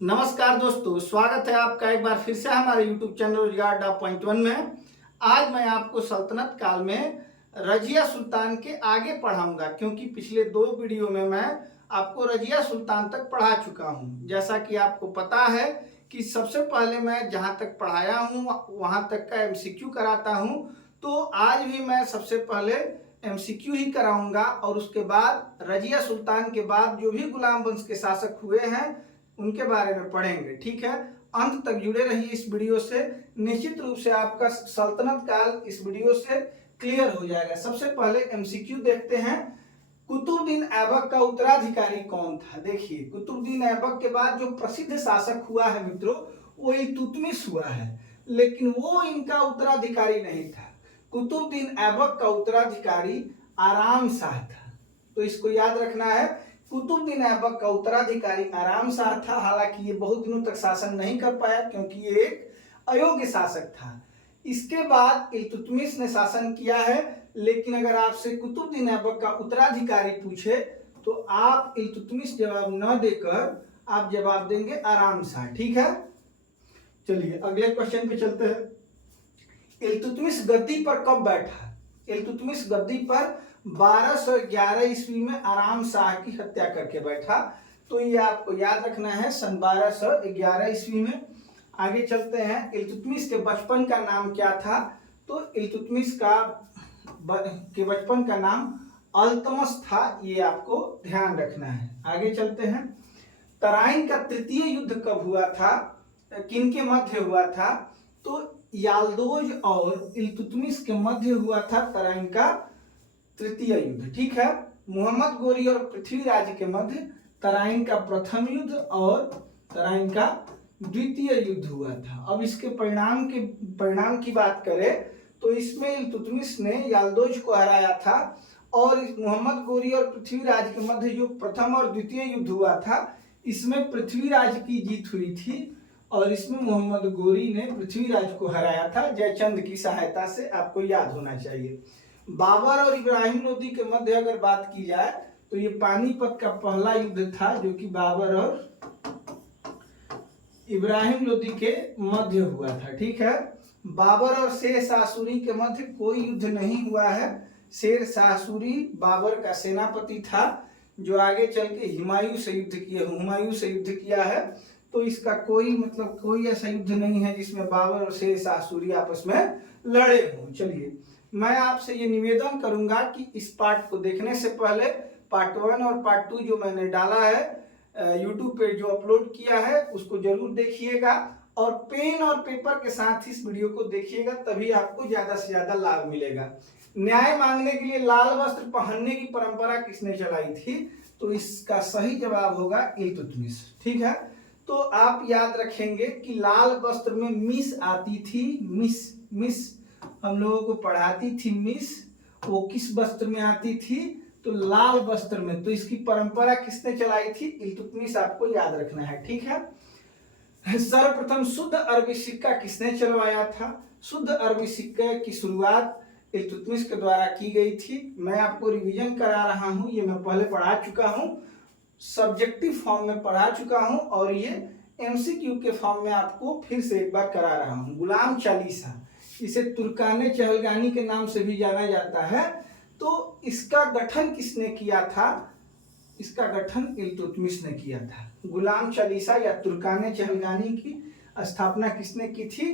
नमस्कार दोस्तों, स्वागत है आपका एक बार फिर से हमारे YouTube चैनल रोजगार डॉट पॉइंट वन में। आज मैं आपको सल्तनत काल में रजिया सुल्तान के आगे पढ़ाऊंगा, क्योंकि पिछले दो वीडियो में मैं आपको रजिया सुल्तान तक पढ़ा चुका हूं। जैसा कि आपको पता है कि सबसे पहले मैं जहां तक पढ़ाया हूं वहां तक का MCQ कराता हूं, तो आज भी मैं सबसे पहले MCQ ही कराऊंगा और उसके बाद रजिया सुल्तान के बाद जो भी गुलाम वंश के शासक हुए हैं उनके बारे में पढ़ेंगे। ठीक है, अंत तक जुड़े रहिए इस वीडियो से। निश्चित रूप से आपका सल्तनत काल इस वीडियो से क्लियर हो जाएगा। सबसे पहले MCQ देखते हैं। कुतुबुद्दीन ऐबक का उत्तराधिकारी कौन था? देखिए, कुतुबुद्दीन ऐबक के बाद जो प्रसिद्ध शासक हुआ है मित्रों, वो इल्तुतमिश हुआ है, लेकिन वो इनका उत्तराधिकारी नहीं था। कुतुबुद्दीन ऐबक का उत्तराधिकारी आराम शाह था। तो इसको याद रखना है, कुतुबुद्दीन ऐबक का उत्तराधिकारी आराम शाह था। हालांकि ये बहुत दिनों तक शासन नहीं कर पाया, क्योंकि ये एक अयोग्य शासक था। इसके बाद इल्तुतमिश ने शासन किया है, लेकिन अगर आपसे कुतुबुद्दीन ऐबक का उत्तराधिकारी पूछे तो आप इल्तुतमिश जवाब न देकर आप जवाब देंगे आराम शाह। ठीक है, चलिए अगले क्वेश्चन पे चलते हैं। इल्तुतमिश गद्दी पर कब बैठा? इल्तुतमिश गद्दी पर 1211 ईस्वी में आराम शाह की हत्या करके बैठा। तो ये आपको याद रखना है, सन 1211 ईस्वी में। आगे चलते हैं। इल्तुतमिश के बचपन का नाम क्या था? तो इल्तुतमिश के बचपन का नाम अल्तमश था। ये आपको ध्यान रखना है। आगे चलते हैं। तराइन का तृतीय युद्ध कब हुआ था? किन के मध्य हुआ था? तो याल्दोज और इल्तुतमिश के मध्य हुआ था तराइन का तृतीय युद्ध। ठीक है, मोहम्मद गोरी और पृथ्वीराज के मध्य तराइन का प्रथम युद्ध और तराइन का द्वितीय युद्ध हुआ था। अब इसके परिणाम की बात करें तो इसमें इल्तुतमिश ने याल्दोज को हराया था, और मोहम्मद गोरी और पृथ्वीराज के मध्य जो प्रथम और द्वितीय युद्ध हुआ था इसमें पृथ्वीराज की जीत हुई थी, और इसमें मोहम्मद गोरी ने पृथ्वीराज को हराया था जयचंद की सहायता से। आपको याद होना चाहिए। बाबर और इब्राहिम लोदी के मध्य अगर बात की जाए तो ये पानीपत का पहला युद्ध था, जो कि बाबर और इब्राहिम लोदी के मध्य हुआ था। ठीक है, बाबर और शेर शाह सूरी के मध्य कोई युद्ध नहीं हुआ है। शेर शाह सूरी बाबर का सेनापति था, जो आगे चल के हुमायूं से युद्ध किया है। तो इसका कोई ऐसा युद्ध नहीं है जिसमें बाबर और शेर शाह सूरी आपस में लड़े हों। चलिए, मैं आपसे ये निवेदन करूंगा कि इस पार्ट को देखने से पहले पार्ट 1 और पार्ट 2 जो मैंने डाला है YouTube पे, जो अपलोड किया है, उसको जरूर देखिएगा, और पेन और पेपर के साथ इस वीडियो को देखिएगा, तभी आपको ज्यादा से ज्यादा लाभ मिलेगा। न्याय मांगने के लिए लाल वस्त्र पहनने की परंपरा किसने चलाई थी? तो इसका सही जवाब होगा इल्तुतमिश। ठीक है, तो आप याद रखेंगे कि लाल वस्त्र में मिस आती थी। मिस हम लोगों को पढ़ाती थी मिस। वो किस वस्त्र में आती थी? तो लाल वस्त्र में। तो इसकी परंपरा किसने चलाई थी? इल्तुतमिश। आपको याद रखना है। ठीक है, सर्वप्रथम शुद्ध अरबी सिक्का किसने चलवाया था? शुद्ध अरबी सिक्के की शुरुआत इल्तुतमिश के द्वारा की गई थी। मैं आपको रिवीजन करा रहा हूं, ये मैं पहले पढ़ा चुका हूं, सब्जेक्टिव फॉर्म में पढ़ा चुका हूं, और ये MCQ के फॉर्म में आपको फिर से एक बार करा रहा हूं। गुलाम चालीसा, इसे तुर्काने चहलगानी के नाम से भी जाना जाता है। तो इसका गठन किसने किया था? इसका गठन इल्तुतमिश ने किया था। गुलाम चालीसा या तुर्काने चहलगानी की स्थापना किसने की थी,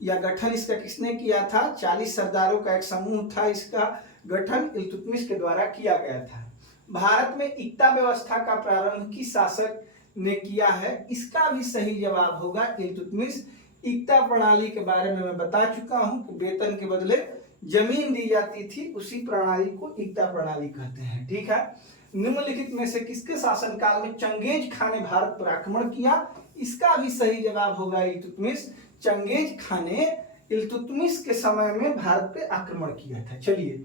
या गठन इसका किसने किया था? 40 सरदारों का एक समूह था। इसका गठन इल्तुतमिश के द्वारा किया गया था। भारत में इक्ता व्यवस्था का प्रारंभ किस शासक ने किया है? इसका भी सही जवाब होगा इल्तुतमिश। इक्ता प्रणाली के बारे में मैं बता चुका हूं कि वेतन के बदले जमीन दी जाती थी, उसी प्रणाली को इक्ता प्रणाली कहते हैं। ठीक है, निम्नलिखित में से किसके शासनकाल में चंगेज खान ने भारत पर आक्रमण किया? इसका भी सही जवाब होगा इल्तुतमिश। चंगेज खान ने इल्तुतमिश के समय में भारत पे आक्रमण किया था। चलिए,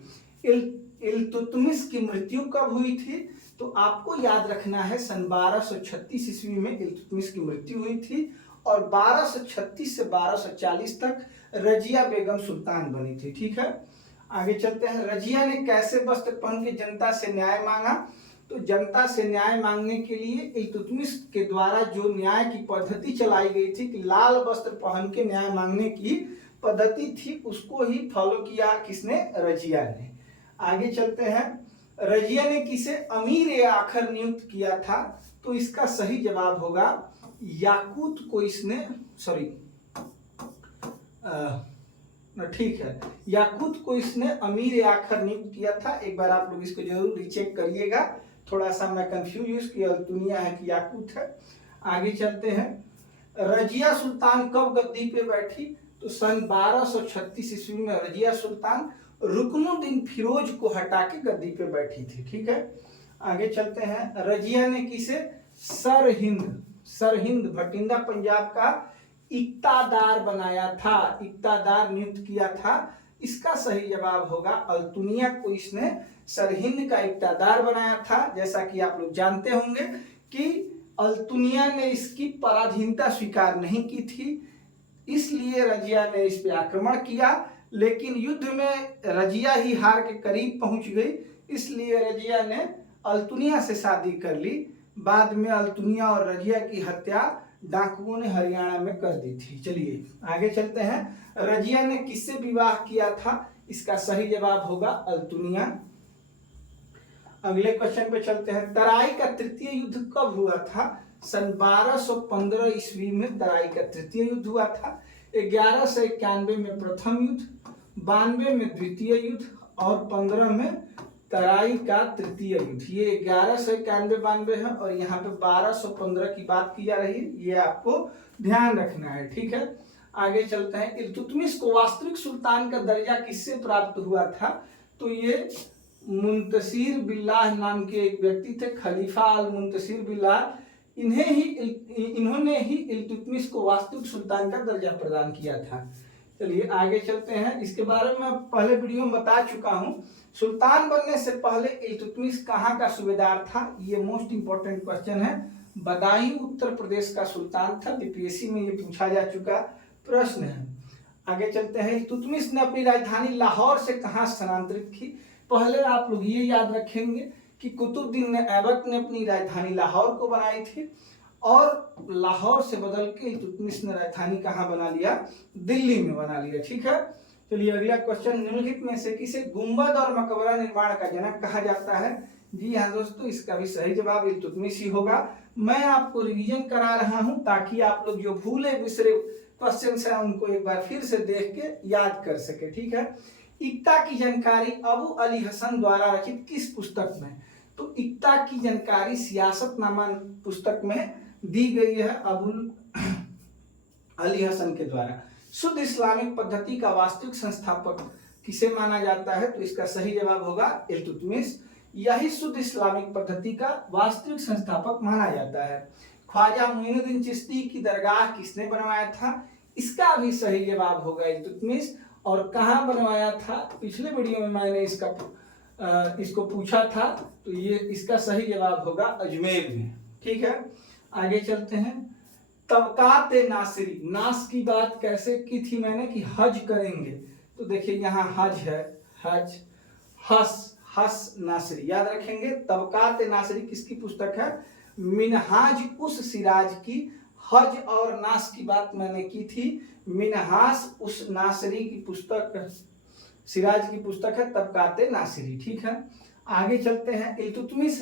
इल्तुतमिश की मृत्यु कब हुई थी? तो आपको याद रखना है, सन 1236 ईस्वी में इल्तुतमिश की मृत्यु हुई थी, और 1236 से 1240 तक रजिया बेगम सुल्तान बनी थी। ठीक है, आगे चलते हैं। रजिया ने कैसे वस्त्र पहन के जनता से न्याय मांगा? तो जनता से न्याय मांगने के लिए इल्तुतमिश के द्वारा जो न्याय की पद्धति चलाई गई थी कि लाल वस्त्र पहन के न्याय मांगने की पद्धति थी, उसको ही फॉलो किया किसने? रजिया ने। आगे चलते हैं, रजिया ने किसे अमीर ए आखिर नियुक्त किया था? तो इसका सही जवाब होगा याकूत को इसने, सॉरी ठीक है, याकूत को इसने अमीर ए आखिर नियुक्त किया था। एक बार आप लोग इसको जरूर रीचेक करिएगा, थोड़ा सा मैं कंफ्यूज कि अल्तुनिया है कि याकूत है। आगे चलते हैं, रजिया सुल्तान कब गद्दी पे बैठी? तो सन 1236 ईस्वी में रजिया सुल्तान रुकनुद्दीन फिरोज को हटा के गद्दी पे बैठी थी। ठीक है, आगे चलते हैं, रजिया ने किसे सरहिंद भटिंडा पंजाब का इक्तादार बनाया था, इक्तादार नियुक्त किया था। इसका सही जवाब होगा अल्तुनिया को इसने सरहिंद का इक्तादार बनाया था। जैसा कि आप लोग जानते होंगे कि अल्तुनिया ने इसकी पराधीनता स्वीकार नहीं की थी, इसलिए रजिया ने इस पे आक्रमण किया, लेकिन युद्ध में रजिया ही हार के करीब पहुंच गई, इसलिए रजिया ने अल्तुनिया से शादी कर ली। बाद में अल्तुनिया और रजिया की हत्या डाकुओं ने हरियाणा में कर दी थी। चलिए आगे चलते हैं, रजिया ने किससे विवाह किया था? इसका सही जवाब होगा अल्तुनिया। अगले क्वेश्चन पे चलते हैं, तराई का तृतीय युद्ध कब हुआ था? सन 1215 ईस्वी में तराई का तृतीय युद्ध हुआ था। 1191 में प्रथम युद्ध, 92 में द्वितीय युद्ध और 15 में तराई का तृतीय युद्ध। ये 1191-92 है और यहाँ पे 1215 की बात की जा रही है, ये आपको ध्यान रखना है। ठीक है, आगे चलते हैं, इल्तुतमिश को वास्तविक सुल्तान का दर्जा किससे प्राप्त हुआ था? तो ये मुंतसिर बिल्लाह नाम के एक व्यक्ति थे, खलीफा अल मुंतसिर बिल्लाह, इन्होंने ही इल्तुतमिश को वास्तविक सुल्तान का दर्जा प्रदान किया था। चलिए आगे चलते हैं, इसके बारे में मैं पहले वीडियो में बता चुका हूं। सुल्तान बनने से पहले इल्तुतमिश कहाँ का सूबेदार था? ये मोस्ट इंपॉर्टेंट क्वेश्चन है। बदायूं उत्तर प्रदेश का सुल्तान था, बीपीएससी में ये पूछा जा चुका प्रश्न है। आगे चलते हैं, इल्तुतमिश ने अपनी राजधानी लाहौर से कहाँ स्थानांतरित की? पहले आप लोग ये याद रखेंगे कि कुतुबुद्दीन ऐबक ने अपनी राजधानी लाहौर को बनाई थी और लाहौर से बदल के इल्तुतमिश ने राजधानी कहाँ बना लिया? दिल्ली में बना लिया। ठीक है, चलिए अगला क्वेश्चन, निम्नलिखित में से किसे गुंबद और मकबरा निर्माण का जनक कहा जाता है? जी हाँ दोस्तों, इसका भी सही जवाब इल्तुतमिश ही होगा। मैं आपको रिवीजन करा रहा हूं ताकि आप लोग जो भूले बिसरे क्वेश्चन है उनको एक बार फिर से देख के याद कर सके। ठीक है, इक्ता की जानकारी अबू अली हसन द्वारा रचित किस पुस्तक में? तो इक्ता की जानकारी सियासतनामा पुस्तक में दी गई है अबुल अली हसन के द्वारा। शुद्ध इस्लामिक पद्धति का वास्तविक संस्थापक किसे माना जाता है? तो इसका सही जवाब होगा इल्तुतमिश। यही शुद्ध इस्लामिक पद्धति का वास्तविक संस्थापक माना जाता है। ख्वाजा मोइनुद्दीन चिश्ती की दरगाह किसने बनवाया था? इसका भी सही जवाब होगा इल्तुतमिश। और कहाँ बनवाया था? पिछले वीडियो में मैंने इसको पूछा था, तो ये इसका सही जवाब होगा अजमेर में। ठीक है, आगे चलते हैं, तबकात नासिरी, नास की बात कैसे की थी मैंने कि हज करेंगे, तो देखिए यहाँ हज है, हज हस नासिरी याद रखेंगे। तबकात नासिरी किसकी पुस्तक है? मिनहाज उस सिराज की। हज और नास की बात मैंने की थी, मिनहाज उस नासिरी की पुस्तक, सिराज की पुस्तक है तबकात नासिरी। ठीक है, आगे चलते हैं, इल्तुतमिश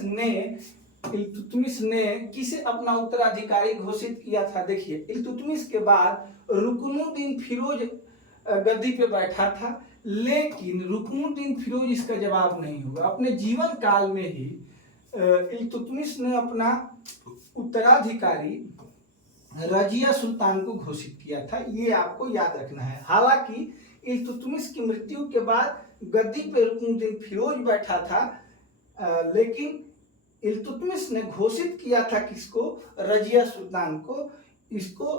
ने किसे अपना उत्तराधिकारी घोषित किया था? देखिए, इल्तुतमिश के बाद रुकनुद्दीन फिरोज गद्दी पे बैठा था, लेकिन रुकनुद्दीन फिरोज इसका जवाब नहीं होगा। अपने जीवन काल में ही इल्तुतमिश ने अपना उत्तराधिकारी रजिया सुल्तान को घोषित किया था, ये आपको याद रखना है। हालांकि इल्तुतमिश की मृत्यु के बाद गद्दी पे रुकनुद्दीन फिरोज बैठा था, लेकिन इल्तुतमिश ने घोषित किया था किसको? रजिया सुल्तान को। इसको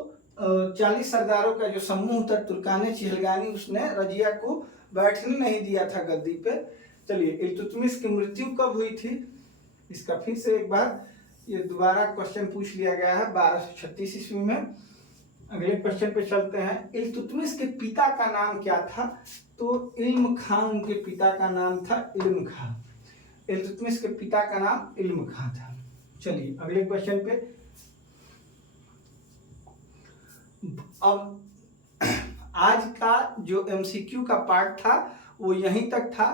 40 सरदारों का जो समूह था तुर्काने चिहलगानी, उसने रजिया को बैठने नहीं दिया था गद्दी पे। चलिए, इल्तुतमिश की मृत्यु कब हुई थी? इसका फिर से एक बार ये दोबारा क्वेश्चन पूछ लिया गया है 1236 ईस्वी में। अगले क्वेश्चन पे चलते हैं, इल्तुतमिश के पिता का नाम क्या था? तो इल्म खां उनके पिता का नाम था, इल्म खां। इल्तुतमिश के पिता का नाम इल्म खां था। चलिए अगले क्वेश्चन पे। अब आज का जो एमसीक्यू का पार्ट था वो यहीं तक था।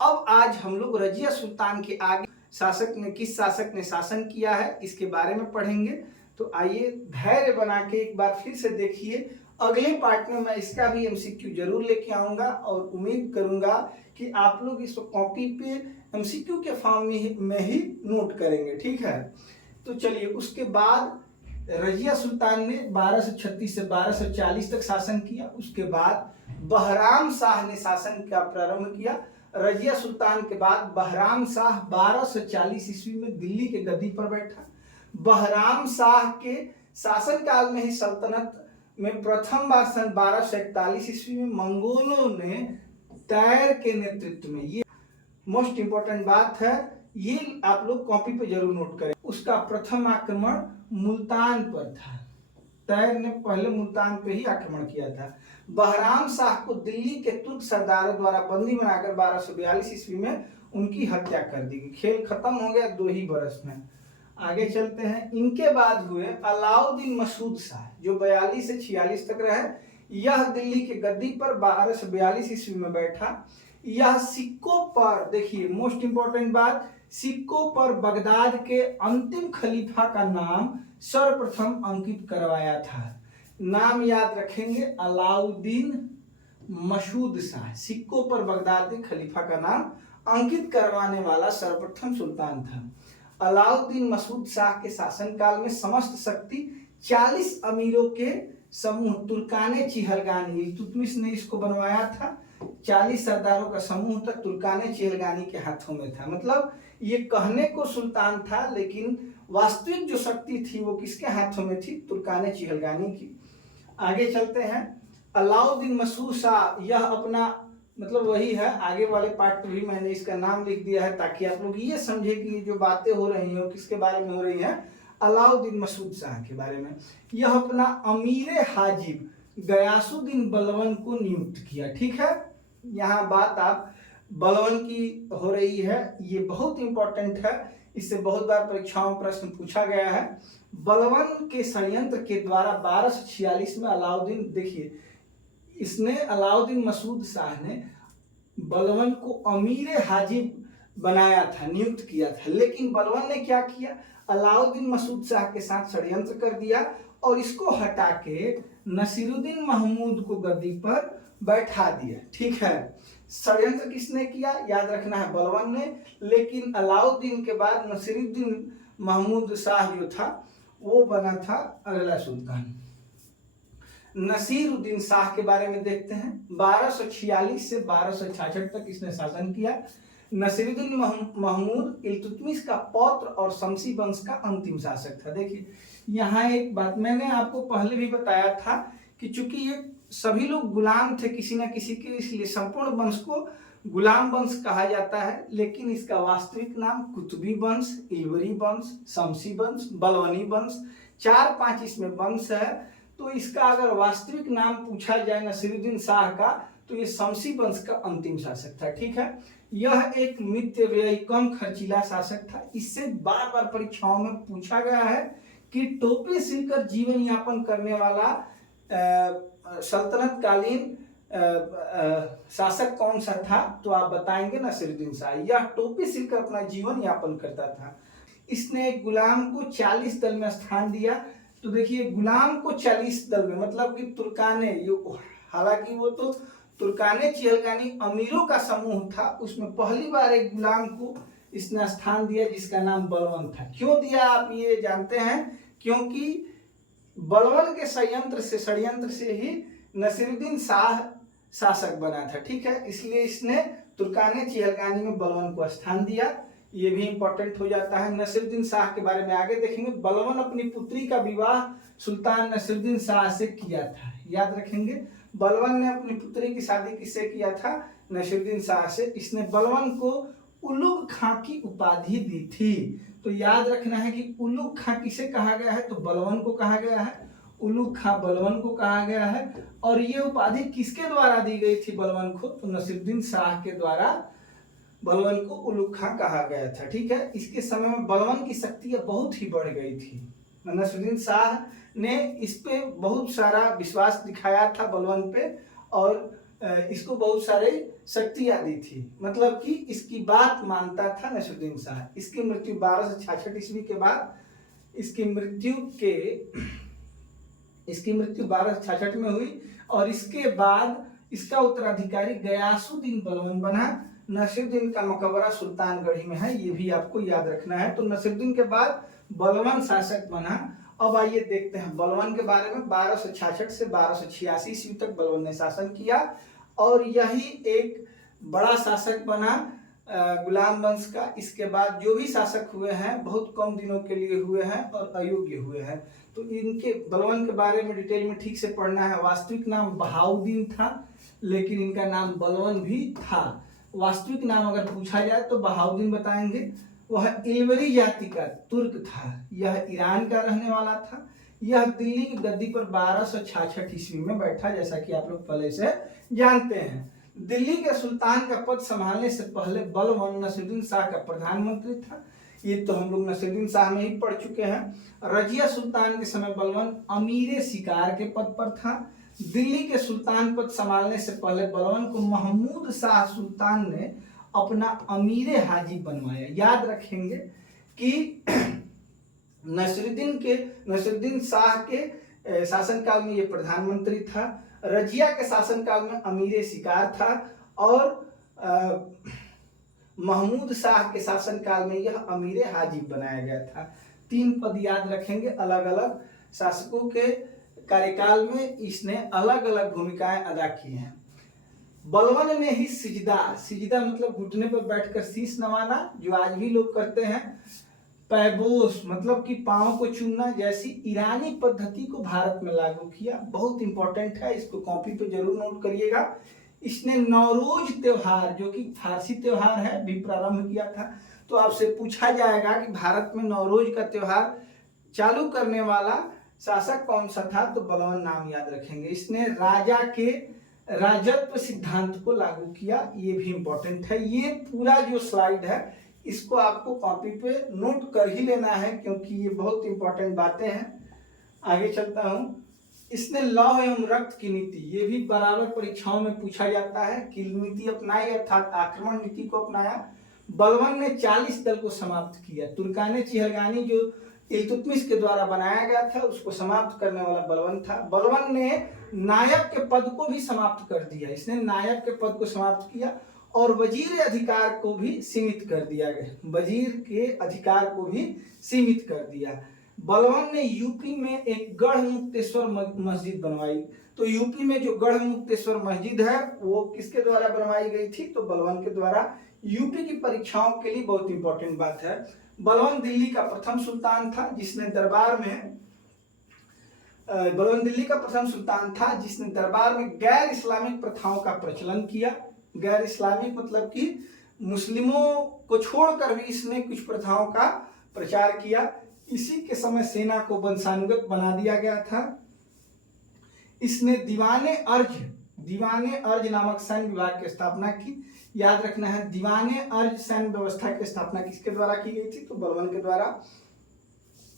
अब आज हम लोग रजिया सुल्तान के आगे किस शासक ने शासन किया है इसके बारे में पढ़ेंगे। तो आइए धैर्य बना के एक बार फिर से देखिए। अगले पार्ट में मैं इसका भी एमसीक्यू जरूर लेके आऊंगा और उम्मीद करूंगा कि आप लोग इस कॉपी पे एमसीक्यू के फॉर्म में ही नोट करेंगे, ठीक है। तो चलिए, उसके बाद रजिया सुल्तान ने 1236 से 1240 तक शासन किया। उसके बाद बहराम शाह ने शासन का प्रारंभ किया। रजिया सुल्तान के बाद बहराम शाह 1240 ईस्वी में दिल्ली के गद्दी पर बैठा। बहराम शाह के शासनकाल में ही सल्तनत में प्रथम बार सन 1241 ईस्वी में मंगोलों ने तैर के नेतृत्व में, ये मोस्ट इंपोर्टेंट बात है, ये आप लोग कॉपी पे जरूर नोट करें, उसका प्रथम आक्रमण मुल्तान पर था। तैर ने पहले मुल्तान पे ही आक्रमण किया था। बहराम शाह को दिल्ली के तुर्क सरदारों द्वारा बंदी बनाकर 1242 ईस्वी में उनकी हत्या कर दी गई। खेल खत्म हो गया 2 ही बरस में। आगे चलते हैं। इनके बाद हुए अलाउद्दीन मसूद शाह, जो 42 से 46 तक रहे। यह दिल्ली के गद्दी पर 1242 ईस्वी में बैठा। यह सिक्कों पर, देखिए मोस्ट इंपोर्टेंट बात, सिक्कों पर बगदाद के अंतिम खलीफा का नाम सर्वप्रथम अंकित करवाया था। नाम याद रखेंगे, अलाउद्दीन मसूद शाह, सिक्कों पर बगदाद के खलीफा का नाम अंकित करवाने वाला सर्वप्रथम सुल्तान था। अलाउद्दीन मसूद शाह के शासनकाल में समस्त शक्ति 40 अमीरों के समूह तुर्काने चिहलगानी, इल्तुतमिश ने इसको बनवाया था। 40 सरदारों का समूह तक तुर्काने चिहलगानी के हाथों में था। मतलब ये कहने को सुल्तान था, लेकिन वास्तविक जो शक्ति थी वो किसके हाथों में थी? तुर्काने चिहलगानी की। आगे चलते हैं। अलाउद्दीन मसूद शाह, यह अपना मतलब वही है, आगे वाले पार्ट में भी मैंने इसका नाम लिख दिया है ताकि आप लोग ये समझे कि ये जो बातें हो रही हैं वो किसके बारे में हो रही हैं? अलाउद्दीन मसूद शाह के बारे में। यह अपना अमीर हाजिब गयासुद्दीन बलवन को नियुक्त किया, ठीक है। यहाँ बात आप बलवन की हो रही है, ये बहुत इंपॉर्टेंट है, इससे बहुत बार परीक्षाओं में प्रश्न पूछा गया है। बलवन के षड्यंत्र के द्वारा 1246 में अलाउद्दीन, देखिए इसने अलाउद्दीन मसूद शाह ने बलवन को अमीर हाजिब बनाया था, नियुक्त किया था, लेकिन बलवन ने क्या किया? अलाउद्दीन मसूद शाह के साथ षड्यंत्र कर दिया और इसको हटा के नसीरुद्दीन महमूद को गद्दी पर बैठा दिया, ठीक है। षड्यंत्र किसने किया? याद रखना है, बलवन ने। लेकिन अलाउद्दीन के बाद नसीरुद्दीन महमूद शाह जो था वो बना था अगला सुल्तान। नसीरुद्दीन शाह के बारे में देखते हैं। 1246 से 1266 तक इसने शासन किया। नसीरुद्दीन महमूद इल्तुतमिश का पौत्र और शमसी वंश का अंतिम शासक था। देखिए यहाँ एक बात मैंने आपको पहले भी बताया था कि चूंकि ये सभी लोग गुलाम थे किसी न किसी के, इसलिए संपूर्ण वंश को गुलाम वंश कहा जाता है, लेकिन इसका वास्तविक नाम कुतुबी वंश, इलवरी वंश, शमसी वंश, बलवनी वंश, 4-5 इसमें वंश है। तो इसका अगर वास्तविक नाम पूछा जाए नसीरुद्दीन शाह का, तो ये शमसी वंश का अंतिम शासक था, ठीक है। यह एक मित्य व्ययी कम खर्चीला शासक था। इससे बार बार परीक्षाओं में पूछा गया है कि टोपी सिलकर जीवन यापन करने वाला सल्तनत कालीन शासक कौन सा था? तो आप बताएंगे नसीरुद्दीन शाह। यह टोपी सिलकर अपना जीवन यापन करता था। इसने एक गुलाम को 40 दल में स्थान दिया। तो देखिए गुलाम को 40 दल में, मतलब कि तुर्काने, हालांकि वो तो तुर्काने चिहलगानी अमीरों का समूह था, उसमें पहली बार एक गुलाम को इसने स्थान दिया जिसका नाम बलवन था। क्यों दिया आप ये जानते हैं? क्योंकि बलवन के षड्यंत्र से ही नसीरुद्दीन शाह शासक बना था, ठीक है। इसलिए इसने तुर्काने चिहलगानी में बलवन को स्थान दिया। ये भी इंपॉर्टेंट हो जाता है। नसीरुद्दीन शाह के बारे में आगे देखेंगे। बलवन अपनी पुत्री का विवाह सुल्तान नसीरुद्दीन शाह से किया था, याद रखेंगे। बलवन ने अपनी पुत्री की शादी किससे किया था? नसीरुद्दीन शाह से। इसने बलवन को उलुग खां की उपाधि दी थी। तो याद रखना है कि उलुग खां किसे कहा गया है? तो बलवन को कहा गया है। उलुग खां बलवन को कहा गया है। और ये उपाधि किसके द्वारा दी गई थी बलवन को? तो नसीरुद्दीन शाह के द्वारा बलवन को उलुग खां कहा गया था। ठीक है, इसके समय में बलवन की शक्ति बहुत ही बढ़ गई थी। नसीरुद्दीन शाह ने इस पे बहुत सारा विश्वास दिखाया था बलवन पे, और इसको बहुत सारे शक्तियां दी थी, मतलब कि इसकी बात मानता था नसीरुद्दीन शाह। इसकी मृत्यु 1266 ईस्वी के बाद इसकी मृत्यु 1266 में हुई, और इसके बाद इसका उत्तराधिकारी गयासुद्दीन बलवन बना। नसीरुद्दीन का मकबरा सुल्तानगढ़ी में है, ये भी आपको याद रखना है। तो नसीरुद्दीन के बाद बलवन शासक बना। अब आइए देखते हैं बलवन के बारे में। 1266 से 1286 ईस्वी तक बलवन ने शासन किया, और यही एक बड़ा शासक बना गुलाम वंश का। इसके बाद जो भी शासक हुए हैं बहुत कम दिनों के लिए हुए हैं और अयोग्य हुए हैं। तो इनके बलवन के बारे में डिटेल में ठीक से पढ़ना है। वास्तविक नाम बहाउद्दीन था, लेकिन इनका नाम बलवन भी था। वास्तविक नाम अगर पूछा जाए तो बहाउद्दीन बताएंगे। वह इल्वरी जाति का तुर्क था, यह ईरान का रहने वाला था। यह दिल्ली की गद्दी पर 1266 ईस्वी में बैठा, जैसा कि आप लोग पहले से जानते हैं। दिल्ली के सुल्तान का पद संभालने से पहले बलवन नसीरुद्दीन शाह का प्रधानमंत्री था। ये तो हम लोग नसीरुद्दीन शाह में ही पढ़ चुके हैं। रजिया सुल्तान के समय बलवन अमीर शिकार के पद पर था। दिल्ली के सुल्तान पद संभालने से पहले बलवन को महमूद शाह सुल्तान ने अपना अमीर हाजी बनवाया। याद रखेंगे कि नसीरुद्दीन शाह के शासनकाल में ये प्रधानमंत्री था, रजिया के शासनकाल में अमीर शिकार था, और महमूद शाह के शासनकाल में यह अमीर हाजी बनाया गया था। 3 पद याद रखेंगे। अलग अलग शासकों के कार्यकाल में इसने अलग अलग भूमिकाएं अदा की हैं। बलवन ने ही सिजदा मतलब घुटने पर बैठकर शीश नवाना, जो आज भी लोग करते हैं। पैबोस मतलब कि पांव को चूमना जैसी ईरानी पद्धति को भारत में लागू किया। बहुत इंपॉर्टेंट है, इसको कॉपी पे जरूर नोट करिएगा। इसने नौरोज त्योहार, जो कि फारसी त्योहार है, भी प्रारंभ किया था। तो आपसे पूछा जाएगा कि भारत में नौरोज का त्योहार चालू करने वाला शासक कौन सा था, तो बलवन नाम याद रखेंगे। इसने राजा के राजत्व सिद्धांत को लागू किया, ये भी इंपॉर्टेंट है। ये पूरा जो स्लाइड है इसको आपको कॉपी पे नोट कर ही लेना है, क्योंकि ये बहुत इंपॉर्टेंट बातें हैं। आगे चलता हूं। इसने लौह एवं रक्त की नीति, ये भी बराबर परीक्षाओं में पूछा जाता है, कि नीति अपनाई अर्थात आक्रमण नीति को अपनाया। बलवन ने 40 दल को समाप्त किया। तुर्काने चिहलगानी जो इल्तुतमिश के द्वारा बनाया गया था, उसको समाप्त करने वाला बलवन था। बलवन ने नायब के पद को भी समाप्त कर दिया। इसने नायब के पद को समाप्त किया, और वजीर अधिकार को भी सीमित कर दिया गया। वजीर के अधिकार को भी सीमित कर दिया। बलवन ने यूपी में एक गढ़ मुक्तेश्वर मस्जिद बनवाई। तो यूपी में जो गढ़ मुक्तेश्वर मस्जिद है वो किसके द्वारा बनवाई गई थी, तो बलवन के द्वारा। यूपी की परीक्षाओं के लिए बहुत इंपॉर्टेंट बात है। बलवन दिल्ली का प्रथम सुल्तान था, जिसने दरबार में गैर इस्लामिक प्रथाओं का प्रचलन किया। गैर इस्लामिक मतलब कि मुस्लिमों को छोड़कर भी इसने कुछ प्रथाओं का प्रचार किया। इसी के समय सेना को वंशानुगत बना दिया गया था। इसने दीवाने अर्ज नामक सैन्य विभाग की स्थापना की। याद रखना है, दीवाने अर्ज सैन्य व्यवस्था की स्थापना किसके द्वारा की गई थी, तो बलवन के द्वारा।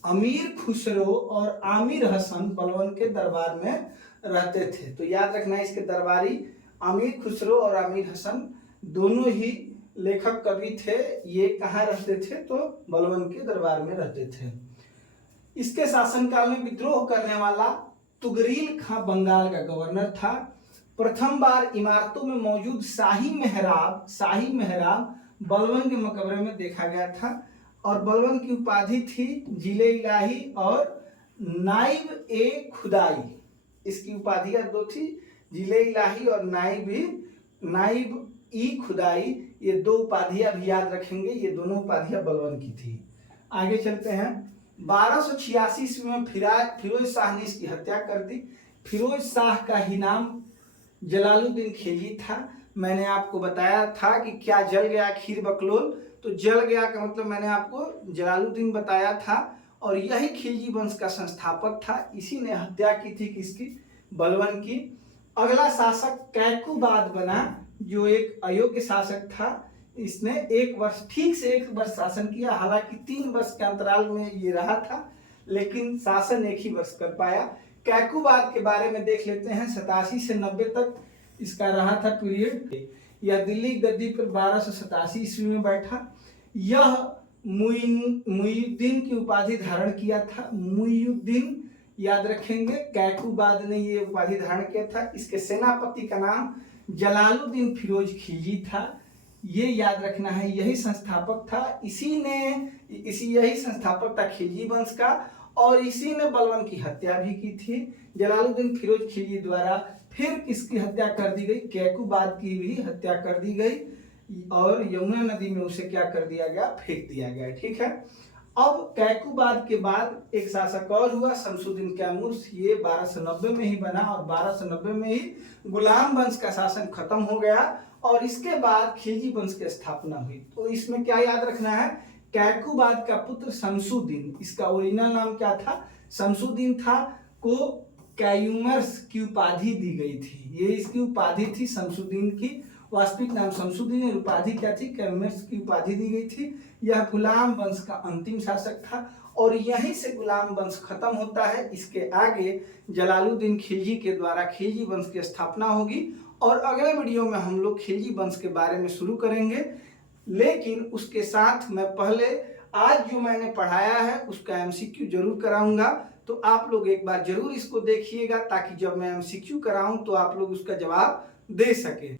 अमीर खुसरो और आमिर हसन बलवन के दरबार में रहते थे। तो याद रखना है, इसके दरबारी अमीर खुसरो और आमिर हसन दोनों ही लेखक कवि थे। ये कहाँ रहते थे, तो बलवन के दरबार में रहते थे। इसके शासनकाल में विद्रोह करने वाला तुगरील खां बंगाल का गवर्नर था। प्रथम बार इमारतों में मौजूद शाही मेहराब बलवन के मकबरे में देखा गया था, और बलवन की उपाधि थी जिले इलाही और नाइब ए खुदाई। इसकी उपाधियां 2 थी, जिले इलाही और नाइब ई खुदाई। ये 2 उपाधियां भी याद रखेंगे, ये दोनों उपाधियां बलवन की थी। आगे चलते हैं। 1286 ईस्वी में फिरोज शाह ने इसकी हत्या कर दी। फिरोज शाह का ही नाम जलालुद्दीन खिलजी था। मैंने आपको बताया था कि क्या जल गया खीर बकलोल, तो जल गया का मतलब मैंने आपको जलालुद्दीन बताया था, और यही खिलजी वंश का संस्थापक था। इसी ने हत्या की थी किसकी, बलवन की। अगला शासक कैकुबाद बना, जो एक अयोग्य शासक था। इसने 1 वर्ष, ठीक से 1 वर्ष शासन किया। हालांकि 3 वर्ष के अंतराल में ये रहा था, लेकिन शासन 1 ही वर्ष कर पाया। कैकुबाद के बारे में देख लेते हैं। 87 से 90 तक इसका रहा था पीरियड। यह दिल्ली गद्दी पर 1287 ईस्वी में बैठा। यह मुइयुद्दीन की उपाधि धारण किया था। मुइयुद्दीन याद रखेंगे, कैकुबाद ने ये उपाधि धारण किया था। इसके सेनापति का नाम जलालुद्दीन फिरोज खिलजी था। ये याद रखना है, यही संस्थापक था। यही संस्थापक था खिलजी वंश का, और इसी ने बलबन की हत्या भी की थी जलालुद्दीन फिरोज खिलजी द्वारा। फिर किसकी हत्या कर दी गई? कैकुबाद की भी हत्या कर दी गई, और यमुना नदी में उसे क्या कर दिया गया? फेंक दिया गया। ठीक है। अब कैकुबाद के बाद एक शासक और हुआ, शमसुद्दीन कैमूर। ये 1290 में ही बना, और 1290 में ही गुलाम वंश का शासन खत्म हो गया, और इसके बाद खिलजी वंश की स्थापना हुई। तो इसमें क्या याद रखना है? कैकुबाद का पुत्र शमसुद्दीन, इसका ओरिजिनल नाम क्या था? शमसुद्दीन था, को कैयूमर्स की उपाधि दी गई थी। ये इसकी उपाधि थी शमसुद्दीन की। वास्तविक नाम शमसुद्दीन, उपाधि क्या थी? कैयूमर्स की उपाधि दी गई थी। यह गुलाम वंश का अंतिम शासक था, और यहीं से गुलाम वंश खत्म होता है। इसके आगे जलालुद्दीन खिलजी के द्वारा खिलजी वंश की स्थापना होगी, और अगले वीडियो में हम लोग खिलजी वंश के बारे में शुरू करेंगे। लेकिन उसके साथ मैं पहले आज जो मैंने पढ़ाया है उसका एमसीक्यू जरूर कराऊंगा। तो आप लोग एक बार जरूर इसको देखिएगा, ताकि जब मैं एमसीक्यू कराऊं तो आप लोग उसका जवाब दे सके।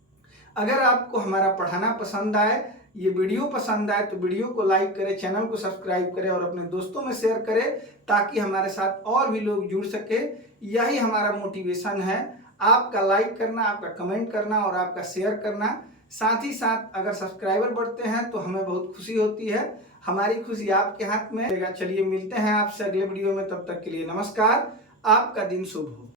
अगर आपको हमारा पढ़ाना पसंद आए, ये वीडियो पसंद आए, तो वीडियो को लाइक करें, चैनल को सब्सक्राइब करें, और अपने दोस्तों में शेयर करें, ताकि हमारे साथ और भी लोग जुड़ सके। यही हमारा मोटिवेशन है, आपका लाइक करना, आपका कमेंट करना, और आपका शेयर करना। साथ ही साथ अगर सब्सक्राइबर बढ़ते हैं तो हमें बहुत खुशी होती है। हमारी खुशी आपके हाथ में रहेगा। चलिए मिलते हैं आपसे अगले वीडियो में, तब तक के लिए नमस्कार। आपका दिन शुभ हो।